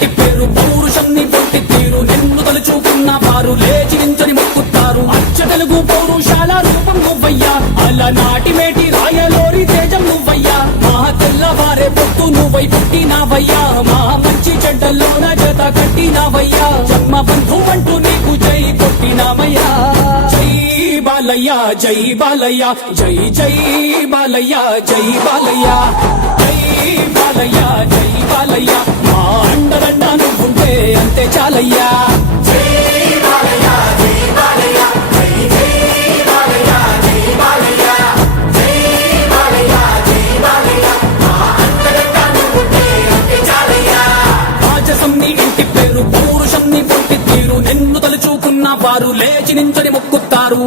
పొట్టి పేరు పూరుషం నీ తీరు నిన్ను తలుచుకున్న వారు లేచి నించని మొక్కుతారు. అచ్చ తెలుగు పౌరుషాల రూపం నువ్వయ్యా. అలా నాటి రాయలోరి తేజం నువ్వయ్యా. మా తెల్లవారే పొట్టు నువ్వై పుట్టినావయ్యా. మా మంచి చెడ్డల్లోన జత కట్టినావయ్యా. జన్మ బంధు అంటూ నీకు జై కొట్టినామయ్యా. బాలయ్య జై బాలయ్య జై జై బాలయ్య జై బాలయ్యా. తలుచుకున్న వారు లేచి నించని మొక్కుతారు.